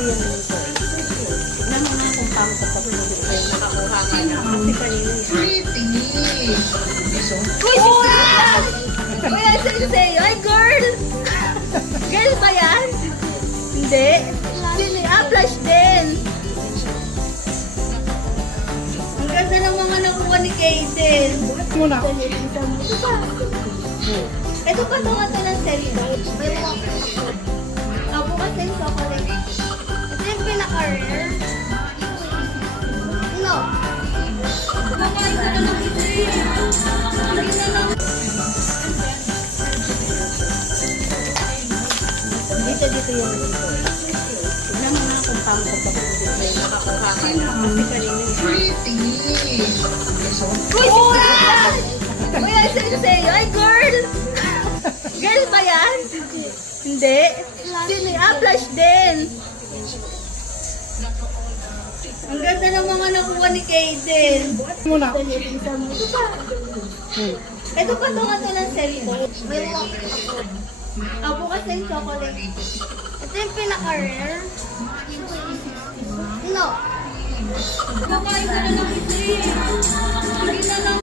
dito yung dito eh. Tignan mo nga kung paano sa pagkakulit ko yung nakakuha ka na. Kasi kanina yun. Pretty. Uy, Kuya Sensei! Ay, girl! Girl ba yan? Hindi. Flash din. Ang ganda ng mga nakuha ni Kaden. Muna. Ito pa ito ng cellphone. Bukas na yung chocolate. Ito yung pinaka-rare. No. Kumakain ka na ng ito eh. Hindi na lang. Dito yung dito eh. Tignan mo nga kung paano sa pagkakulit ko yung nakakuha ka na. Kasi kanina yun. Pretty. Uy, Kuya Sensei! Ay, girl! Girl ba yan? Hindi. Flash din. Ang ganda ng mga nakuha ni Kaden. Muna. Ito pa ito ng cellphone. Bukas na yung chocolate. Ito yung pinaka-rare. No. Kumakain ka na ng ito eh. Hindi na lang.